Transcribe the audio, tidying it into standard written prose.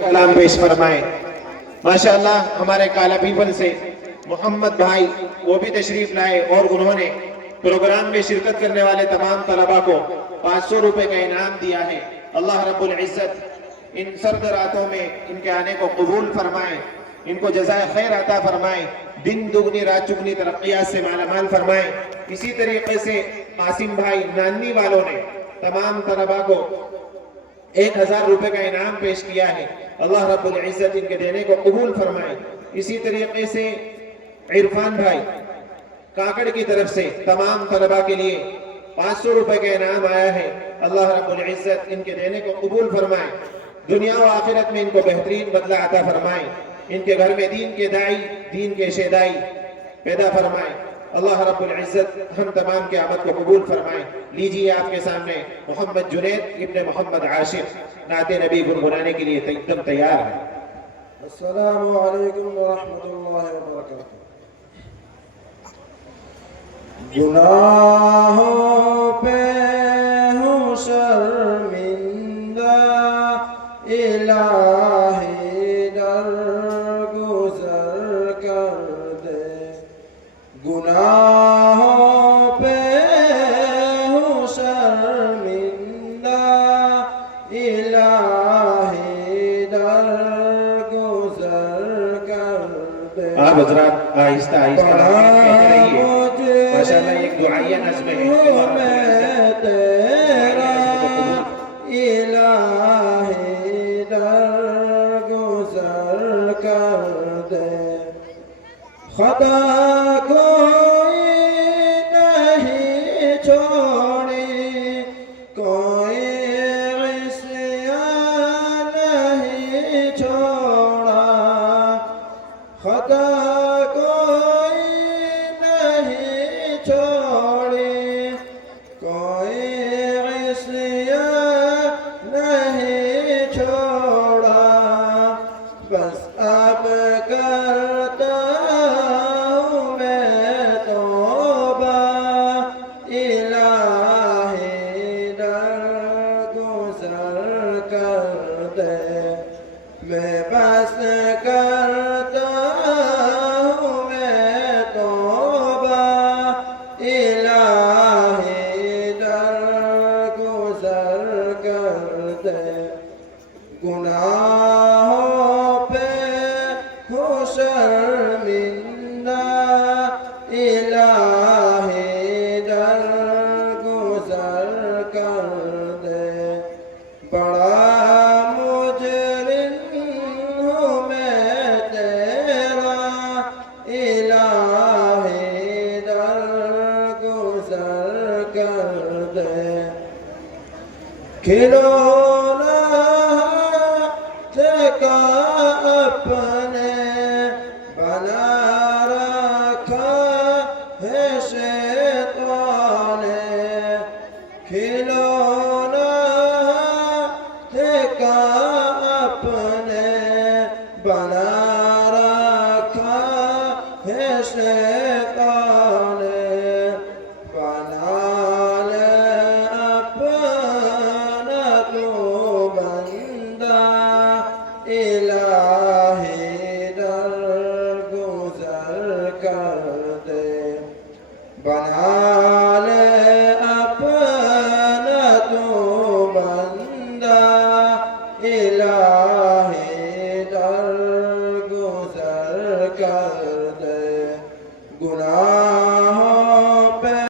कलाम पेश फरमाए। माशाअल्लाह हमारे काला पीपल से मोहम्मद भाई वो भी तशरीफ लाए और उन्होंने प्रोग्राम में शिरकत करने वाले तमाम तलबा को 500 रुपए का इनाम दिया है। अल्लाह रब्बुल इज्जत इन सर्द रातों में इनके आने को कबूल फरमाए, इनको जज़ाए खैर अता फरमाए, दिन दुगनी रात चुगनी तरक्कियात से मालामाल फरमाए। इसी तरीके से कासिम भाई नानी वालों ने तमाम तलबा को 1000 रुपए का इनाम पेश किया है। अल्लाह रब्बुल इज्जत इनके देने को कबूल फरमाए। इसी तरीके से इरफान भाई काकड़ की तरफ से तमाम तलबा के लिए 500 रुपए का इनाम आया है। अल्लाह रब्बुल इज्जत इनके देने को कबूल फरमाए, दुनिया व आखिरत में इनको बेहतरीन बदला अता फरमाए, इनके घर में दीन के दाई दीन के शेदाई पैदा फरमाए। अल्लाह रब्बुल इज्जत हम तमाम के आमद को कबूल फरमाए। लीजिए आपके सामने मोहम्मद जुनैद इब्ने मोहम्मद आशिक नाते नबी गुनगुनाने के लिए एकदम तैयार है। अस्सलामु अलैकुम व रहमतुल्लाहि व बरकातुहू। गुनाहों पे हूँ शर्मिंदा, इलाही दर गुज़र कर दे। गुनाहों पे हूँ शर्मिंदा, इलाही दर गुज़र कर दे। आप हजरात आहिस्ता आहिस्ता कहते रहिए। माशाअल्लाह एक दुआइया नज़्म है तेरा इलाही दर गुज़र कर दे। खुदा कोई नहीं छोड़ी, कोई इस्यान नहीं छोड़ा। खुदा कोई नहीं छोड़ी, कोई इस्यान नहीं छोड़ा। बस अब करता हूँ मैं तौबा, इलाही दर गुज़र कर दे। मैं बस करता हूँ मैं तौबा, इलाही दर गुज़र कर दे। गुनाहों पे हूँ शर्मिंदा, इलाही दर गुज़र कर दे। बड़ा मुजरिम हूँ मैं तेरा, इलाही दर गुज़र कर दे। खिलौना का अपने बना रखा है शैतान ने। खिलौना का अपने बना रखा है शैतान ने। बना ले अपना तू बंदा, इलाही दर गुज़र कर दे। बना ले अपना तू बंदा, इलाही दर गुज़र कर दे। गुनाह